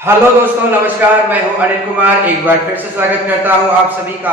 Hello दोस्तों, नमस्कार। मैं हूं अनिल कुमार। एक बार फिर से स्वागत करता हूं आप सभी का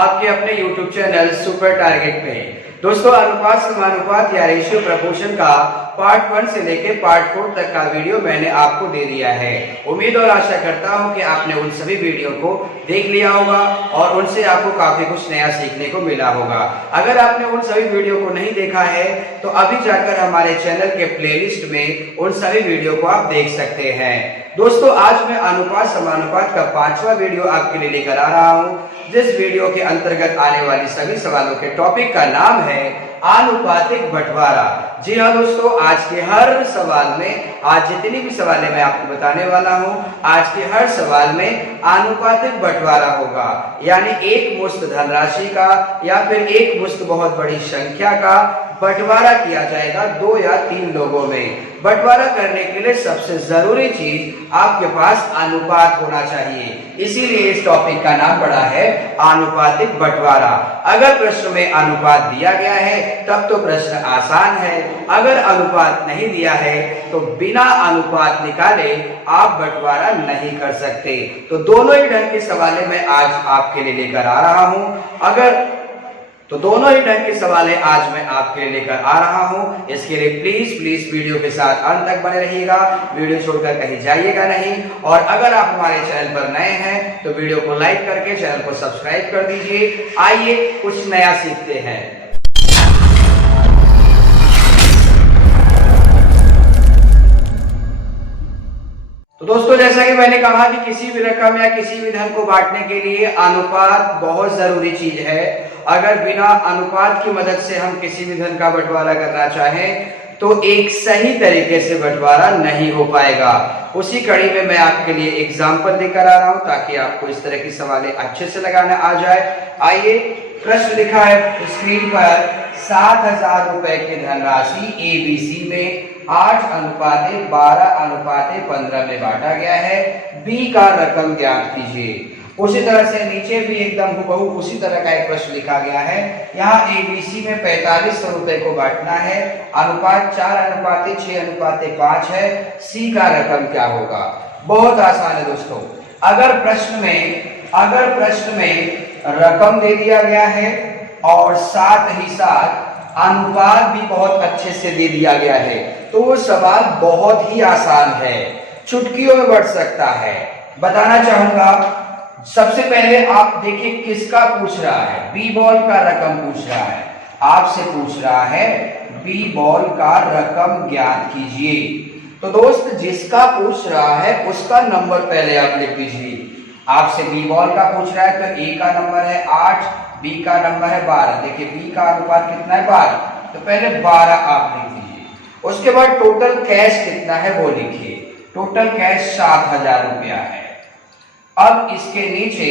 आपके अपने YouTube चैनल सुपर टारगेट में। दोस्तों, अनुपात समानुपात या रेशियो प्रपोर्शन का पार्ट 1 से लेकर पार्ट 4 तक का वीडियो मैंने आपको दे दिया है। उम्मीद और आशा करता हूं कि आपने उन सभी वीडियो को देख लिया होगा और उनसे आपको काफी कुछ नया सीखने को मिला होगा। अगर आपने उन सभी वीडियो को नहीं देखा है तो अभी जाकर हमारे चैनल के प्लेलिस्ट में उन सभी वीडियो को आप देख सकते हैं। दोस्तों, आज मैं अनुपात समानुपात का 5वां वीडियो आपके लिए लेकर आ रहा हूं, जिस वीडियो के अंतर्गत आने वाली सभी सवालों के टॉपिक का नाम है आनुपातिक बंटवारा। जी हाँ दोस्तों, आज के हर सवाल में, आज जितनी भी सवालें मैं आपको बताने वाला हूं, आज के हर सवाल में आनुपातिक बंटवारा होगा। यानी एक मुश्त धनराशि का या फिर एक मुश्त बहुत बड़ी संख्या का बंटवारा किया जाएगा 2 या 3 लोगों में। बंटवारा करने के लिए सबसे जरूरी चीज आपके पास अनुपात होना चाहिए, इसीलिए इस टॉपिक का नाम पड़ा है आनुपातिक बंटवारा। अगर प्रश्न में अनुपात दिया गया है तब तो प्रश्न आसान है, अगर अनुपात नहीं दिया है तो बिना अनुपात निकाले आप बंटवारा नहीं कर सकते। तो दोनों ही ढंग के सवाल मैं आज आपके लिए लेकर आ रहा हूं। दोनों ही ढंग के सवाल आज मैं आपके लिए लेकर आ रहा हूं। इसके लिए प्लीज वीडियो के साथ अंत तक बने रहिएगा, वीडियो छोड़कर कहीं जाइएगा नहीं। और अगर आप हमारे चैनल पर नए हैं तो वीडियो को लाइक करके चैनल को सब्सक्राइब कर दीजिए। आइए कुछ नया सीखते हैं। तो दोस्तों, जैसा कि मैंने कहा कि किसी भी रकम या किसी भी धन को बांटने के लिए अनुपात बहुत जरूरी चीज है। अगर बिना अनुपात की मदद से हम किसी भी धन का बंटवारा करना चाहें तो एक सही तरीके से बंटवारा नहीं हो पाएगा। उसी कड़ी में मैं आपके लिए एग्जाम्पल देकर आ रहा हूं ताकि आपको इस तरह की सवालें अच्छे से लगाना आ जाए। आइए, प्रश्न लिखा है स्क्रीन पर, 7,000 रुपए की धनराशि ABC में 8:12:15 में बांटा गया है। B का रकम ज्ञात कीजिए। उसी तरह से नीचे भी एकदम हुबहू उसी तरह का एक प्रश्न लिखा गया है। यहाँ ABC में 4500 रुपए को बांटना है। अनुपात 4:6:5 है। C का रकम क्या होगा? बहुत आसान है दोस्तों। अगर प्रश्न में रकम दे दिया गया है और साथ ही साथ अनुपात भी बहुत अच्छे से दे दिया गया है तो वो सवाल बहुत ही आसान है, चुटकियों में बढ़ सकता है। बताना चाहूंगा, सबसे पहले आप देखिए किसका पूछ रहा है। बी बॉल का रकम पूछ रहा है, आपसे पूछ रहा है बी बॉल का रकम ज्ञात कीजिए। तो दोस्त, जिसका पूछ रहा है उसका नंबर पहले आप लिख दीजिए। आपसे बी बॉल का पूछ रहा है तो ए का नंबर है 8, बी का नंबर है 12। देखिए बी का अनुपात कितना है? 12। तो पहले 12 आप लिख दीजिए। उसके बाद टोटल कैश कितना है वो लिखिए। टोटल कैश 7,000 रुपया है। अब इसके नीचे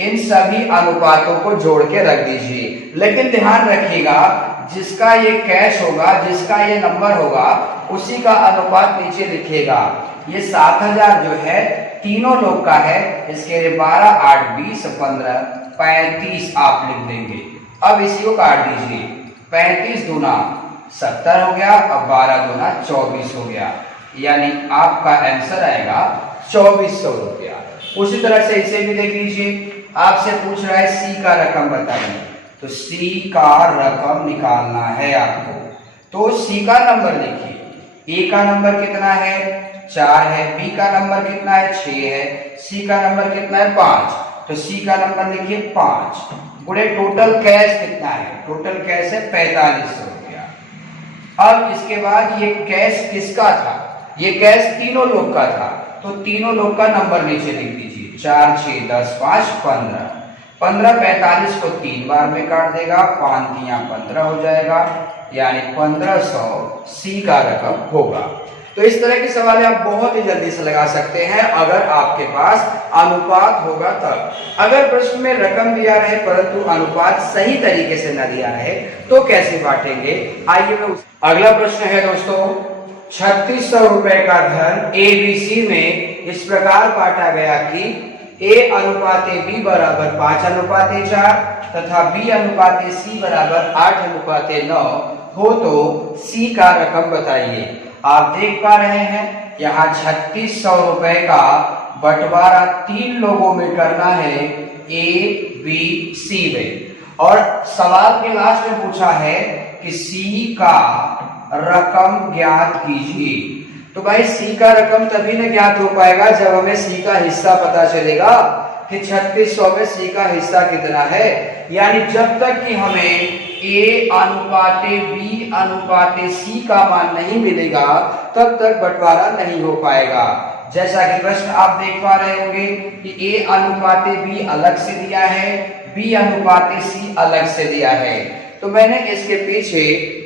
इन सभी अनुपातों को जोड़ के रख दीजिए। लेकिन ध्यान रखिएगा, जिसका ये कैश होगा, जिसका ये नंबर होगा, उसी का अनुपात नीचे लिखिएगा। ये 7,000 जो है तीनों लोग का है, इसके लिए 12, 8, 20, 15, 35 आप लिख देंगे। अब इसी को काट दीजिए। 35 दूना 70 हो गया, अब 12 दूना 24 हो गया, यानी आपका आंसर आएगा 2400 रुपया। उसी तरह से इसे भी देख लीजिए। आपसे पूछ रहा है सी का रकम बताइए, तो सी का रकम निकालना है आपको। तो सी का नंबर लिखिए। ए का नंबर कितना है? 4 है। बी का नंबर कितना है? 6 है। सी का नंबर कितना है? 5। तो सी का नंबर लिखिए 5। गुणे टोटल कैश कितना है? टोटल कैश है 4500 रुपया। अब इसके बाद ये कैश किसका था? ये कैश तीनों लोग का था, तो तीनों लोग का नंबर नीचे लिख दीजिए। 4, 6, 10, 5, 15। 15 45 को 3 बार में काट देगा, 5 तिया 15 हो जाएगा, यानी 1500 सी का रकम होगा। तो इस तरह के सवाल आप बहुत ही जल्दी से लगा सकते हैं अगर आपके पास अनुपात होगा तब। अगर प्रश्न में रकम दिया रहे परंतु अनुपात सही तरीके से न दिया रहे तो कैसे बांटेंगे? आइए अगला प्रश्न है दोस्तों, 3600 रुपए का धन ABC में इस प्रकार बांटा गया कि A अनुपात B बराबर 5:4 तथा B अनुपात C बराबर 8:9 हो तो C का रकम बताइए। आप देख पा रहे हैं यहाँ 3600 रुपए का बंटवारा 3 लोगों में करना है, ए बी सी में। और सवाल के लास्ट में पूछा है कि सी का रकम ज्ञात कीजिए। तो भाई सी का रकम तभी न ज्ञात हो पाएगा जब हमें सी का हिस्सा पता चलेगा कि 3600 में सी का हिस्सा कितना है। यानी जब तक कि हमें ए अनुपाते बी अनुपाते सी का मान नहीं मिलेगा तब तक बंटवारा नहीं हो पाएगा। जैसा कि प्रश्न आप देख पा रहे होंगे कि ए अनुपाते बी अलग से दिया है, बी अनुपाते सी अलग से दिया है। तो मैंने इसके पीछे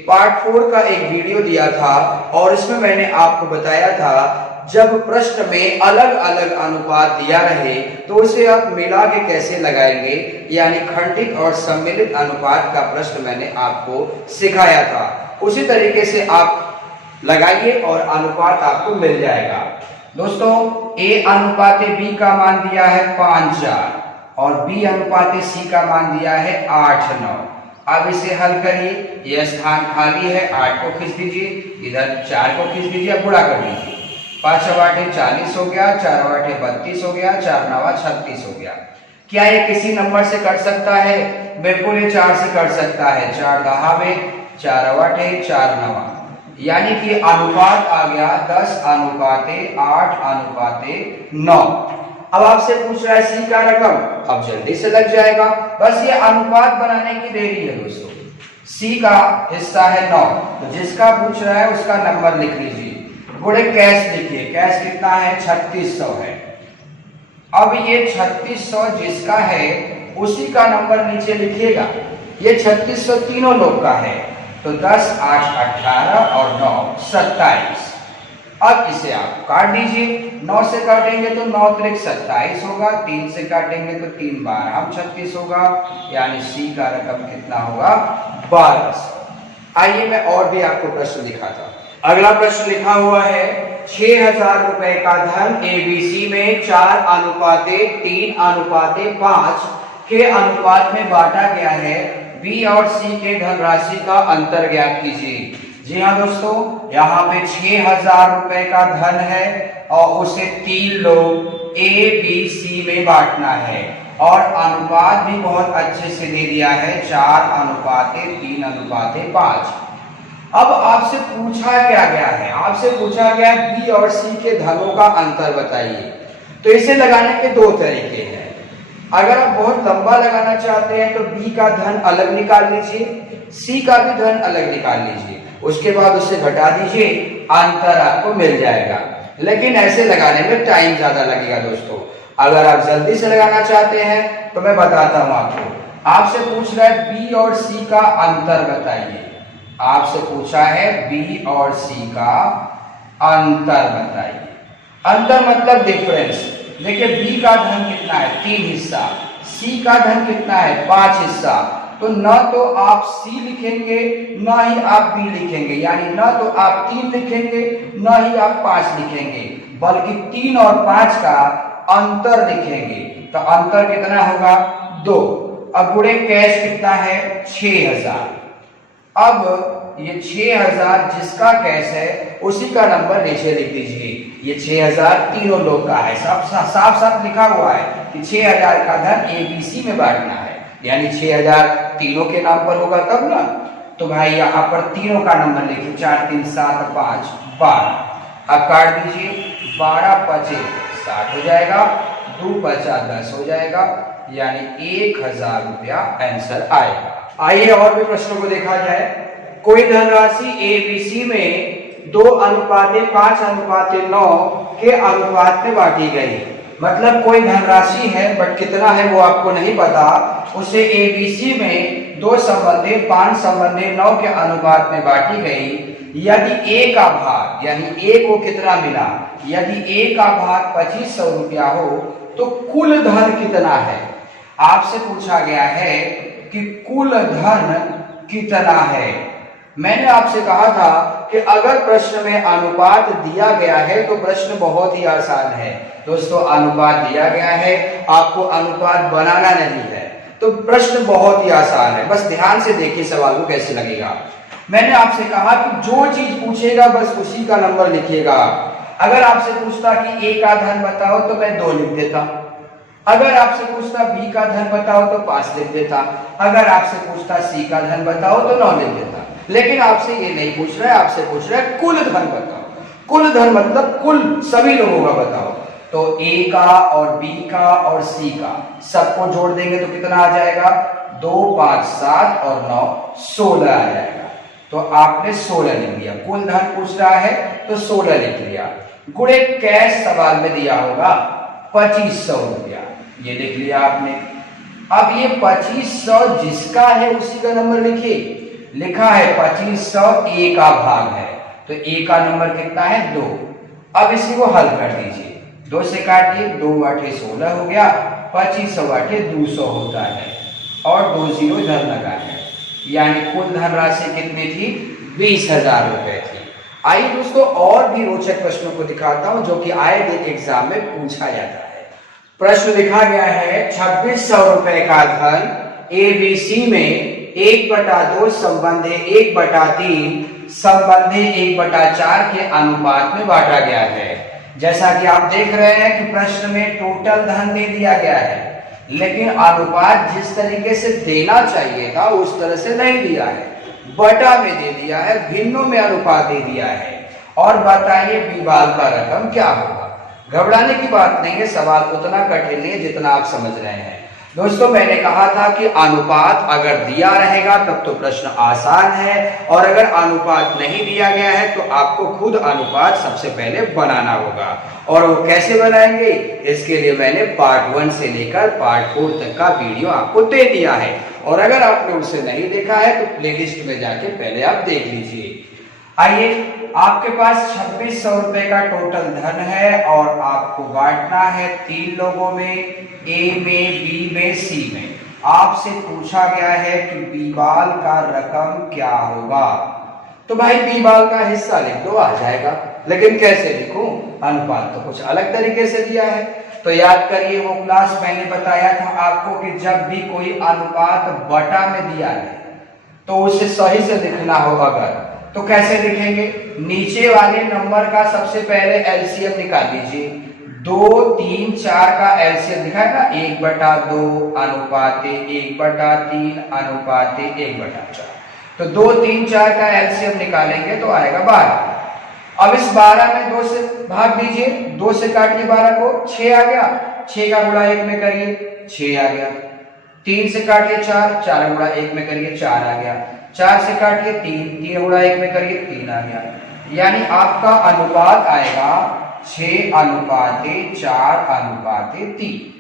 पार्ट 4 का एक वीडियो दिया था और इसमें मैंने आपको बताया था जब प्रश्न में अलग अलग अनुपात दिया रहे तो उसे आप मिला के कैसे लगाएंगे, यानी खंडित और सम्मिलित अनुपात का प्रश्न मैंने आपको सिखाया था। उसी तरीके से आप लगाइए और अनुपात आपको मिल जाएगा। दोस्तों ए अनुपाते बी का मान दिया है 5:4 और बी अनुपाते सी का मान दिया है 8:9। अब इसे हल करिए, यह स्थान खाली है, 8 को खींच दीजिए, इधर 4 को खींच दीजिए, अब गुणा कर दीजिए। 5 8 40 हो गया, 4 8 32 हो गया, 4 9 36 हो गया। क्या ये किसी नंबर से कट सकता है? बिल्कुल ये 4 से कट सकता है। 4 10 4 8 4 9, यानी कि अनुपात आ गया 10 अनुपाते 8 अनुपाते 9। अब आपसे पूछ रहा है सी का रकम, अब जल्दी से लग जाएगा, बस ये अनुपात बनाने की देरी है दोस्तों। सी का हिस्सा है 9, तो जिसका पूछ रहा है उसका नंबर लिख लीजिए। गुणे कैश लिखिए, कैश कितना है? 3600 है। अब ये 3600 जिसका है उसी का नंबर नीचे लिखिएगा। ये 3600 तीनों लोग का है, तो 10 8 18 और 9 27। अब इसे आप काट दीजिए, 9 से काटेंगे तो 9 त्रिक 27 होगा, 3 से काटेंगे तो 3 12 36 होगा, यानी सी का रकम कितना होगा? 1200। आइए मैं और भी आपको प्रश्न दिखाता हूं। अगला प्रश्न लिखा हुआ है 6000 रुपए का धन एबीसी में 4 अनुपाते 3 अनुपाते 5 के अनुपात में बांटा गया है। बी और सी के धनराशि का अंतर ज्ञात कीजिए। जी हाँ दोस्तों, यहाँ पे 6000 रुपए का धन है और उसे 3 लोग ए बी सी में बांटना है और अनुपात भी बहुत अच्छे से दे दिया है, 4 अनुपाते 3 अनुपाते 5। अब आपसे पूछा क्या गया है? आपसे पूछा गया बी और सी के धनों का अंतर बताइए। तो इसे लगाने के 2 तरीके हैं। अगर आप बहुत लंबा लगाना चाहते हैं तो बी का धन अलग निकाल लीजिए, सी का भी धन अलग निकाल लीजिए, उसके बाद उससे घटा दीजिए, अंतर आपको मिल जाएगा। लेकिन ऐसे लगाने में टाइम ज्यादा लगेगा दोस्तों। अगर आप जल्दी से लगाना चाहते हैं तो मैं बताता हूं आपको। आपसे पूछ रहा है बी और सी का अंतर बताइए। आपसे पूछा है बी और सी का अंतर बताइए। अंतर मतलब डिफरेंस। देखिए बी का धन कितना है? 3 हिस्सा, सी का धन कितना है? 5 हिस्सा। तो न तो आप सी लिखेंगे न ही आप बी लिखेंगे, यानी न तो आप 3 लिखेंगे न ही आप 5 लिखेंगे, बल्कि 3 और 5 का अंतर लिखेंगे। तो अंतर कितना होगा? 2। अब गुणे कैश कितना है? 6000। अब ये 6000 जिसका कैश है उसी का नंबर नीचे लिख दीजिए। ये 6000 तीनों लोग का है, साफ साफ लिखा हुआ है कि 6000 का धन एबीसी में बांटना है, यानी 6000 तीनों के नाम पर होगा तब ना। तो भाई यहाँ पर तीनों का नंबर लिखिए, 4 3 7 5 12। अब काट दीजिए, 12 5 60 हो जाएगा, 2 5 10 हो जाएगा, यानी 1000 रुपया आंसर आएगा। आइए और भी प्रश्नों को देखा जाए। कोई धनराशि एबीसी में 2 अनुपाते 5 अनुपाते 9 के अनुपात में बांटी गई। मतलब कोई धनराशि है बट कितना है वो आपको नहीं पता, उसे एबीसी में 2 संबंधे 5 संबंधे 9 के अनुपात में बांटी गई। यदि ए का भाग, यानी ए को कितना मिला, यदि ए का भाग 2500 रुपया हो तो कुल धन कितना है? आपसे पूछा गया है कि कुल धन कितना है। मैंने आपसे कहा था कि अगर प्रश्न में अनुपात दिया गया है तो प्रश्न बहुत ही आसान है दोस्तों। अनुपात दिया गया है, आपको अनुपात बनाना नहीं है, तो प्रश्न बहुत ही आसान है। बस ध्यान से देखिए सवाल को कैसे लगेगा। मैंने आपसे कहा कि जो चीज पूछेगा बस उसी का नंबर लिखिएगा। अगर आपसे पूछता कि ए का धन बताओ तो मैं 2 लिख देता। अगर आपसे पूछता बी का धन बताओ तो 5 लिख देता। अगर आपसे पूछता सी का धन बताओ तो 9 लिख देता। लेकिन आपसे ये नहीं पूछ रहा है, आपसे पूछ रहा है कुल धन बताओ। कुल धन मतलब कुल सभी लोगों का बताओ। तो ए का और बी का और सी का सबको जोड़ देंगे तो कितना आ जाएगा? 2, 5, 7 और 9, 16 आ जाएगा। तो आपने 16 लिख दिया। कुल धन पूछ रहा है तो 16 लिख लिया। गुणे कैश सवाल में दिया होगा 2500 रुपया, ये लिख लिया आपने। अब ये 2500 जिसका है उसी का नंबर लिखिए। लिखा है 2500 ए का भाग है, तो ए का नंबर कितना है? 2। अब इसी को हल कर दीजिए। 2 से काटिए, 2 8 16 हो गया। 2500 8 200 होता है और 2 0 इधर लगा है, यानी कुल धनराशि कितनी थी? 20,000 रुपए थी। आइए दोस्तों और भी रोचक प्रश्नों को दिखाता हूं जो कि आए दिन एग्जाम में पूछा जाता है। प्रश्न लिखा गया है 2600 रुपए का धन एबीसी में 1/2 संबंधे 1/3 संबंधे 1/4 के अनुपात में बांटा गया है। जैसा कि आप देख रहे हैं कि प्रश्न में टोटल धन दे दिया गया है, लेकिन अनुपात जिस तरीके से देना चाहिए था उस तरह से नहीं दिया है। बटा में दे दिया है, भिन्नों में अनुपात दे दिया है। और बताइए बीबाल का रकम क्या होगा? घबराने की बात नहीं है, सवाल उतना कठिन नहीं है जितना आप समझ रहे हैं। दोस्तों मैंने कहा था कि अनुपात अगर दिया रहेगा तब तो प्रश्न आसान है, और अगर अनुपात नहीं दिया गया है तो आपको खुद अनुपात सबसे पहले बनाना होगा। और वो कैसे बनाएंगे, इसके लिए मैंने पार्ट 1 से लेकर पार्ट 4 तक का वीडियो आपको दे दिया है। और अगर आपने उसे नहीं देखा है तो प्लेलिस्ट में जाके पहले आप देख लीजिए। आइए, आपके पास 2600 रुपए का टोटल धन है और आपको बांटना है 3 लोगों में, ए में, बी में, सी में। आपसे पूछा गया है कि बीबाल का रकम क्या होगा। तो भाई बीबाल का हिस्सा लिख दो, आ जाएगा। लेकिन कैसे लिखूं? अनुपात तो कुछ अलग तरीके से दिया है। तो याद करिए वो क्लास मैंने बताया था आपको कि जब भी कोई अनुपात बटा में दिया है तो उसे सही से लिखना हो। अगर तो कैसे लिखेंगे? नीचे वाले नंबर का सबसे पहले एलसीएम निकाल लीजिए। 2, 3, 4 का एलसीएम दिखाएगा 1/2 अनुपाते 1/3 अनुपाते 1/4। तो 2, 3, 4 का एलसीएम निकालेंगे तो आएगा 12। अब इस 12 में 2 से भाग दीजिए, 2 से काटिए 12 को, 6 आ गया। 6 का गुणा 1 में करिए, 6 आ गया। 3 से काटिए 4, 4 गुणा 1 में करिए, 4 आ गया। 4 से काटिए 3, 3 गुणा 1 में करिए, 3 आ गया। यानी आपका अनुपात आएगा 6:4:3।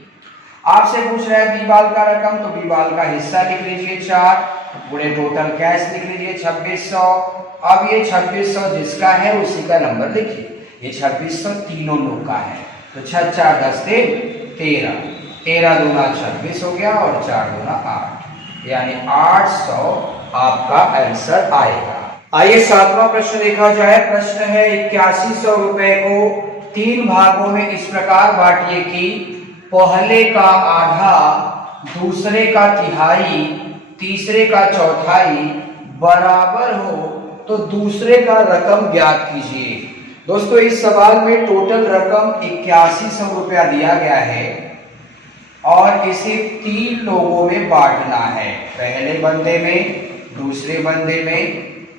आपसे पूछ रहा है बीबाल का रकम, तो बीबाल का हिस्सा लिख लीजिए 4, पूरे टोटल कैश लिख लीजिए 2600। अब ये 2600 जिसका है उसी का नंबर लिखिए। ये 2600 तीनों लोग का है, तो 6 4 10 13, 13 दूना 26 हो गया और 4 दूना 8, यानी 800 आपका आंसर आएगा। आइए 7वां प्रश्न देखा जाए। प्रश्न है 8100 रुपए को 3 भागों में इस प्रकार बांटिए कि पहले का आधा, दूसरे का तिहाई, तीसरे का चौथाई बराबर हो तो दूसरे का रकम ज्ञात कीजिए। दोस्तों इस सवाल में टोटल रकम 8100 रुपया दिया गया है और इसे 3 लोगों में बांटना है। पहले बंदे में, दूसरे बंदे में,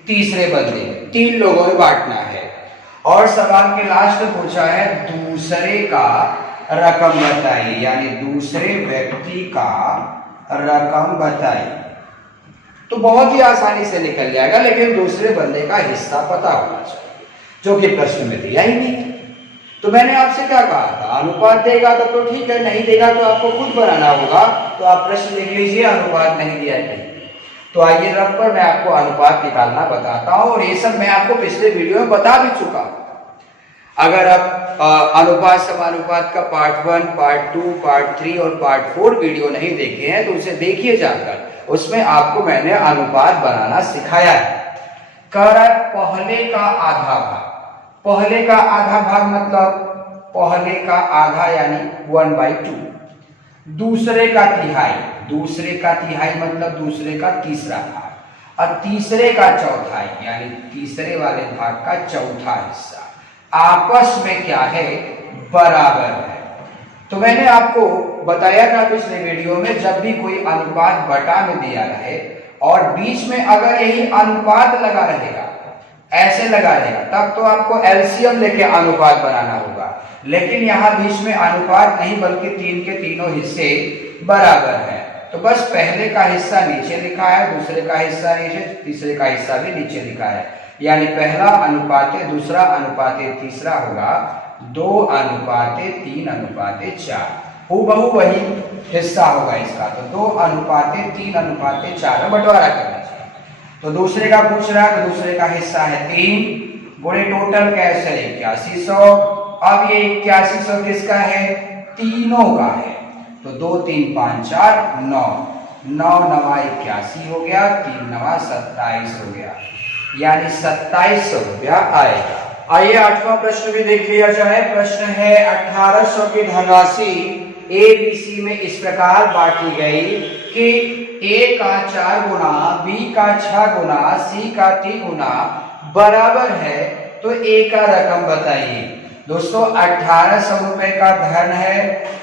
तीसरे बंदे में, 3 लोगों में बांटना है। और सवाल के लास्ट में पूछा है दूसरे का रकम बताइए, यानी दूसरे व्यक्ति का रकम बताइए। तो बहुत ही आसानी से निकल जाएगा, लेकिन दूसरे बंदे का हिस्सा पता होना चाहिए, जो कि प्रश्न में दिया ही नहीं। तो मैंने आपसे क्या कहा था, अनुपात देगा तो ठीक है, नहीं देगा तो आपको खुद बनाना होगा। तो आप प्रश्न लिख लीजिए, अनुपात नहीं दिया है। तो आइए रफ पर मैं आपको अनुपात निकालना बताता हूं, और ये सब मैं आपको पिछले वीडियो में बता भी चुका हूं। अगर आप अनुपात समानुपात का पार्ट 1, पार्ट 2, पार्ट 3 और पार्ट 4 वीडियो नहीं देखे हैं तो उसे देखिए जाकर, उसमें आपको मैंने अनुपात बनाना सिखाया है। कह रहा है पहले का आधा भाग। पहले का आधा भाग मतलब पहले का आधा यानी 1/2। दूसरे का तिहाई, दूसरे का तिहाई मतलब दूसरे का तीसरा भाग। और तीसरे का चौथाई यानी तीसरे वाले भाग का चौथा हिस्सा आपस में क्या है, बराबर है। तो मैंने आपको बताया था पिछले वीडियो में, जब भी कोई अनुपात बटा में दिया रहे और बीच में अगर यही अनुपात लगा रहेगा, ऐसे लगा रहेगा, तब तो आपको एलसीएम लेके अनुपात बनाना होगा। लेकिन यहाँ बीच में अनुपात नहीं बल्कि तीन के तीनों हिस्से बराबर है, तो बस पहले का हिस्सा नीचे लिखा है, दूसरे का हिस्सा नीचे, तीसरे का हिस्सा भी नीचे लिखा है। यानी पहला अनुपाते दूसरा अनुपाते तीसरा होगा 2:3:4। हूबहू वही हिस्सा होगा इसका, तो 2:3:4 बंटवारा करना चाहिए। तो दूसरे का पूछ रहा है, तो दूसरे का हिस्सा है 3 गुणे टोटल कैश है 8100। अब ये 8100 किसका है, तीनों का है। तो 2 3 5 4 9, 9 9 81 हो गया, 3 9 27 हो गया, यानी 2700 रुपया आएगा। आइए 8वां प्रश्न भी देख लिया जाए। प्रश्न है 1800 की धनराशि ABC में इस प्रकार बांटी गई कि A का 4 गुना, B का 6 गुना, C का 3 गुना बराबर है, तो A का रकम बताइए। दोस्तों 1800 रुपए का धन है,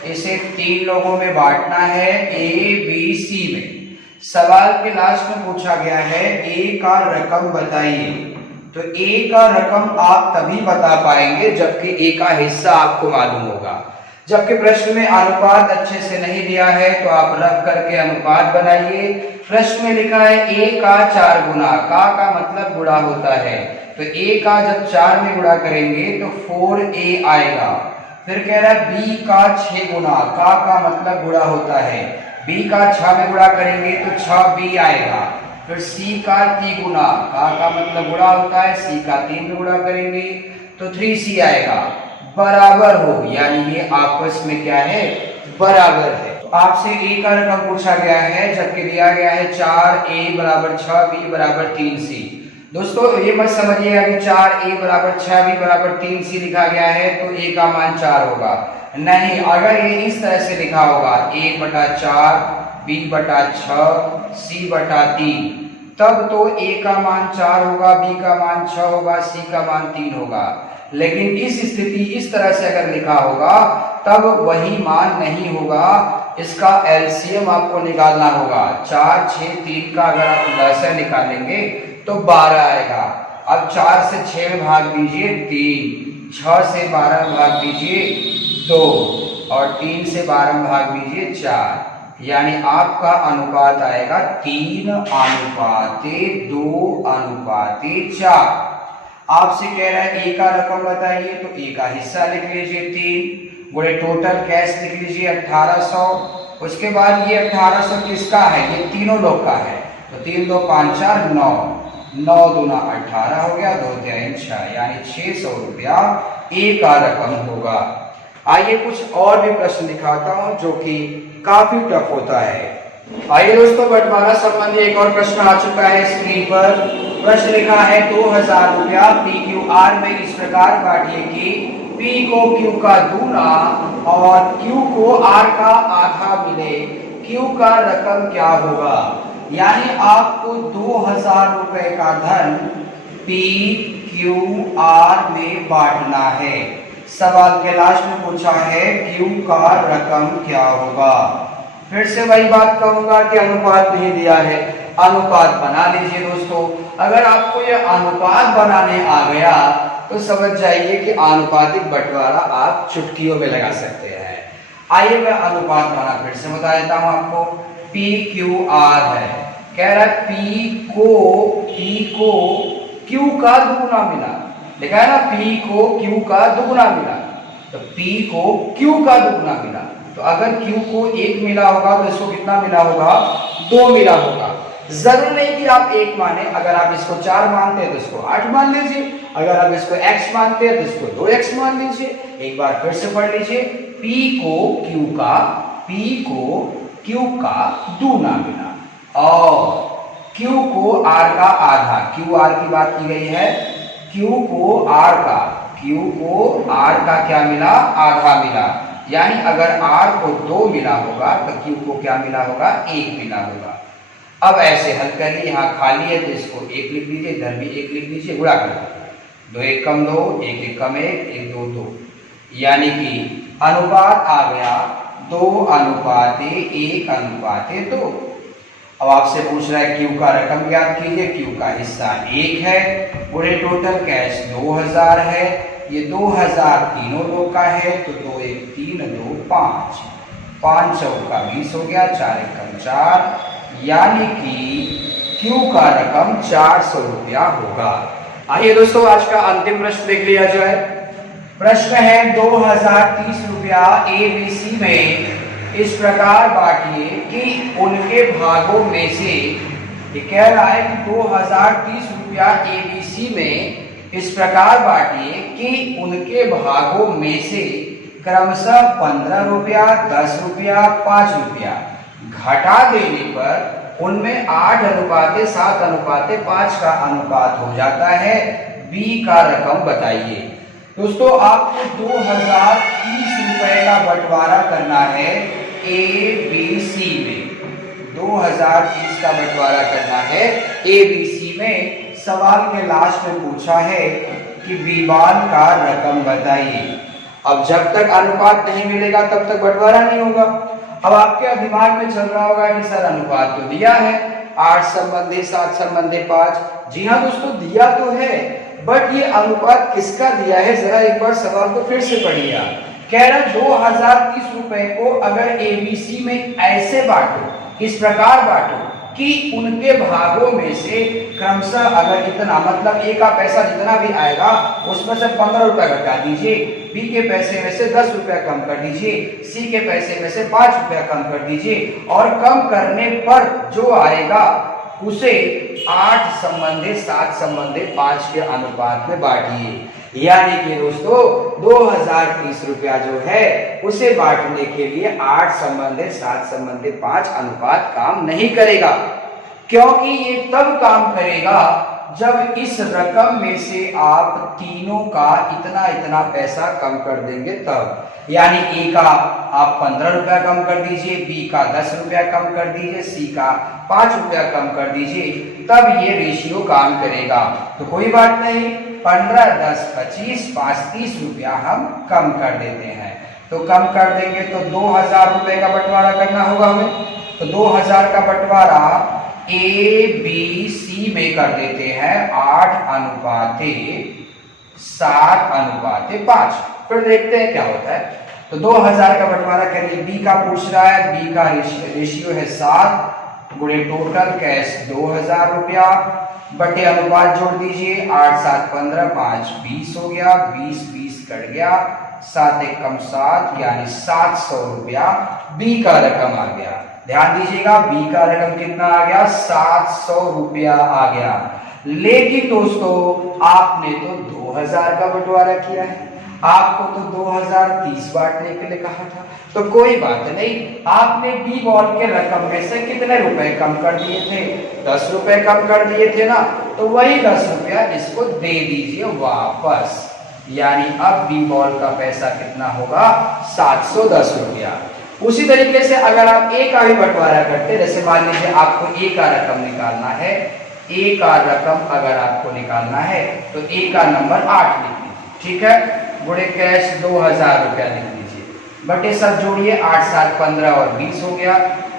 इसे 3 लोगों में बांटना है ABC में। सवाल के लास्ट में पूछा गया है A का रकम बताइए। तो A का रकम आप तभी बता पाएंगे जबकि A का हिस्सा आपको मालूम होगा। जबकि प्रश्न में अनुपात अच्छे से नहीं दिया है तो आप रख करके अनुपात बनाइए। प्रश्न में लिखा है A का 4 गुना, का मतलब गुणा होता है, तो A का जब 4 में गुणा करेंगे तो 4A आएगा। फिर कह रहा है B का 6 गुना, का मतलब गुणा होता है, B का 6 में गुणा करेंगे तो 6B आएगा। फिर C का 3 गुना, का मतलब गुणा होता है, C का 3 में गुणा करेंगे तो 3C आएगा। बराबर हो, यानी ये आपस में क्या है, बराबर है। तो आपसे A का रकम पूछा गया है जबकि दिया गया है 4A बराबर 6, B बराबर 3C। दोस्तों ये मत समझिएगा कि 4A बराबर 6, B बराबर 3C लिखा गया है तो A का मान 4 होगा, नहीं। अगर ये इस तरह से लिखा होगा 1/4, B/6, C/3, तब तो A का मान 4 होगा, B का मान 6 होगा, C का मान 3 होगा। लेकिन इस स्थिति इस तरह से अगर लिखा होगा तब वही मान नहीं होगा, इसका एलसीएम आपको निकालना होगा। 4 6 3 का अगर आप लसाअ निकालेंगे तो 12 आएगा। अब 4 से 6 में भाग दीजिए 3, 6 से 12 में भाग दीजिए 2 और 3 से 12 में भाग दीजिए 4, यानी आपका अनुपात आएगा 3:2:4। आपसे कह रहा है A का रकम बताइए, तो A का हिस्सा लिख लीजिए 3 गुणे टोटल कैश लिख लीजिए 1800। उसके बाद ये 1800 किसका है, ये तीनों लोग का है, तो 3 2 5 4 9, 9 दूना 18 हो गया, 2 3 6, यानी 600 रुपया A का रकम होगा। आइए कुछ और भी प्रश्न दिखाता हूं जो कि काफी टफ होता है। आइए दोस्तों बंटवारा संबंधी एक और प्रश्न आ चुका है स्क्रीन पर। प्रश्न लिखा है 2000 रुपया PQR में इस प्रकार बांटिए कि P को Q का दूना और Q को R का आधा मिले, Q का रकम क्या होगा। यानी आपको 2000 रुपए का धन PQR में बांटना है। सवाल के लास्ट में पूछा है Q का रकम क्या होगा। फिर से वही बात कहूंगा कि अनुपात नहीं दिया है, अनुपात बना लीजिए दोस्तों। अगर आपको यह अनुपात बनाने आ गया तो समझ जाइए कि आनुपातिक बंटवारा आप चुटकियों में लगा सकते हैं। आइए मैं अनुपात बना फिर से बता देता हूं आपको। PQR है, कह रहा है P को Q का दुगुना मिला, लिखा है ना, P को Q का दुगुना मिला, तो P को Q का दुगुना मिला। तो अगर Q को 1 मिला होगा तो इसको कितना मिला होगा, 2 मिला होगा। जरूर नहीं कि आप 1 माने, अगर आप इसको 4 मानते हैं तो इसको 8 मान लीजिए, अगर आप इसको x मानते हैं तो इसको 2x मान लीजिए। एक बार फिर से पढ़ लीजिए, P को Q का दूना मिला और Q को R का आधा, QR की बात की गई है, Q को R का क्या मिला, आधा मिला। यानी अगर R को 2 मिला होगा तो Q को क्या मिला होगा, 1 मिला होगा। अब ऐसे हल करिए, यहाँ खाली है तो इसको 1 लिख दीजिए, इधर भी 1 लिख दीजिए, गुणा कर 2 1 कम 2, 1 1 कम 1, 1 2 2, यानी कि अनुपात आ गया 2:1:2। अब आपसे पूछ रहा है क्यू का रकम ज्ञात कीजिए। क्यू का हिस्सा 1 है, पूरे टोटल कैश 2000 है, ये 2000 तीनों लोग का है तो 2 1 3 2 5, 5 चौका 20 हो गया, 4 1 कम 4, यानी कि क्यू का रकम 400 रुपया होगा। आइए दोस्तों आज का अंतिम प्रश्न देख लिया जाए। प्रश्न है 2030 रुपया एबीसी में इस प्रकार बांटिए कि उनके भागों में से, ये कह रहा है कि 2030 रुपया एबीसी में इस प्रकार बांटिए कि उनके भागों में से क्रमशः 15 रुपया, 10 रुपया, 5 रुपया घटा देने पर उनमें 8:7:5 का अनुपात हो जाता है। बी का रकम बताइए। दोस्तों आपको 2030 रुपए का बंटवारा करना है ए बी सी में, 2030 का बंटवारा करना है ए बी सी में। सवाल के लास्ट में पूछा है कि बी1 का रकम बताइए। अब जब तक अनुपात नहीं मिलेगा तब तक बंटवारा नहीं होगा। अब आपके दिमाग में चल रहा होगा कि सर अनुपात तो दिया है 8 संबंधी 7 संबंधी 5। जी हाँ दोस्तों दिया तो है, बट ये अनुपात किसका दिया है जरा एक बार सवाल को फिर से पढ़िए। कह रहा 2030 रुपए को अगर एबीसी में ऐसे बांटो, इस प्रकार बांटो कि उनके भागों में से क्रमशः अगर इतना मतलब ए का पैसा जितना भी आएगा उसमें से 15 रुपया घटा दीजिए, बी के पैसे में से 10 रुपया कम कर दीजिए, सी के पैसे में से 5 रुपया कम कर दीजिए, और कम करने पर जो आएगा उसे 8 संबंधी 7 संबंधी 5 के अनुपात में बांटिए। यानी कि दोस्तों 2030 रुपया जो है उसे बांटने के लिए 8 संबंधी 7 संबंधी 5 अनुपात काम नहीं करेगा, क्योंकि ये तब काम करेगा जब इस रकम में से आप तीनों का इतना इतना पैसा कम कर देंगे तब। यानी ए का आप 15 रुपया कम कर दीजिए, बी का 10 रुपया कम कर दीजिए, सी का 5 रुपया कम कर दीजिए, तब ये रेशियो काम करेगा। तो कोई बात नहीं, 15 10 25 5 30 रुपया हम कम कर देते हैं। तो कम कर देंगे तो 2000 रुपए का बंटवारा करना होगा हमें। तो 2000 का बंटवारा ए बी सी में कर देते हैं 8:7:5। फिर देखते हैं क्या होता है। तो 2000 का बंटवारा करिए, बी का पूछ रहा है, बी का रेशियो है 7 गुणे टोटल कैश 2000 रुपया बटे अनुपात जोड़ दीजिए, 8 7 15 5 20 हो गया, 20 20 कट गया, 7 1 कम 7 यानी 700 रुपया बी का रकम आ गया। ध्यान दीजिएगा बी का रकम कितना आ गया, 700 रुपया आ गया। लेकिन दोस्तों आपने तो 2000 का बंटवारा किया है, आपको तो 2030 बांटने के लिए कहा था। तो कोई बात नहीं, आपने बी बॉल के रकम में से कितने रुपए कम कर दिए थे, 10 रुपए कम कर दिए थे ना, तो वही 10 रुपया इसको दे दीजिए वापस। यानी अब बी बॉल का पैसा कितना होगा, 710 रुपया। उसी तरीके से अगर आप ए का भी बंटवारा करते, जैसे मान लीजिए आपको ए का रकम निकालना है, ए का रकम अगर आपको निकालना है तो ए का नंबर 8 लिख लीजिए, ठीक है, गुणे कैश 2000 रुपया लिख लीजिए, बटे सब जोड़िए 8 7 15 और 20 हो गया,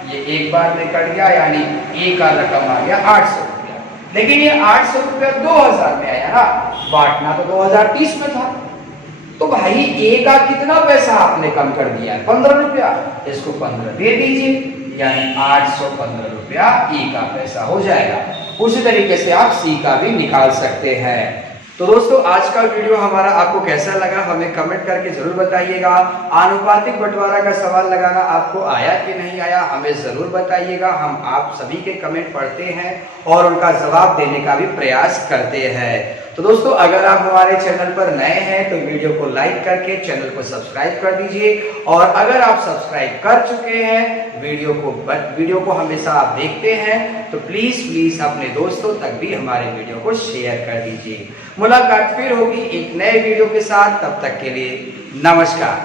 ये एक बार में कट गया, यानी ए का रकम आ गया 800 रुपया। लेकिन ये 800 रुपया 2000 में आया ना, बांटना तो 2030 में था, तो भाई ए का कितना पैसा आपने कम कर दिया है, 15 रुपया, इसको 15 दे दीजिए, यानी 815 रुपया ए का पैसा हो जाएगा। उसी तरीके से आप सी का भी निकाल सकते हैं। तो दोस्तों आज का वीडियो हमारा आपको कैसा लगा हमें कमेंट करके जरूर बताइएगा। आनुपातिक बंटवारा का सवाल लगाना आपको आया कि नहीं आया हमें जरूर बताइएगा। हम आप सभी के कमेंट पढ़ते हैं और उनका जवाब देने का भी प्रयास करते हैं। तो दोस्तों अगर आप हमारे चैनल पर नए हैं तो वीडियो को लाइक करके चैनल को सब्सक्राइब कर दीजिए, और अगर आप सब्सक्राइब कर चुके हैं वीडियो को हमेशा आप देखते हैं तो प्लीज अपने दोस्तों तक भी हमारे वीडियो को शेयर कर दीजिए। मुलाकात फिर होगी एक नए वीडियो के साथ, तब तक के लिए नमस्कार।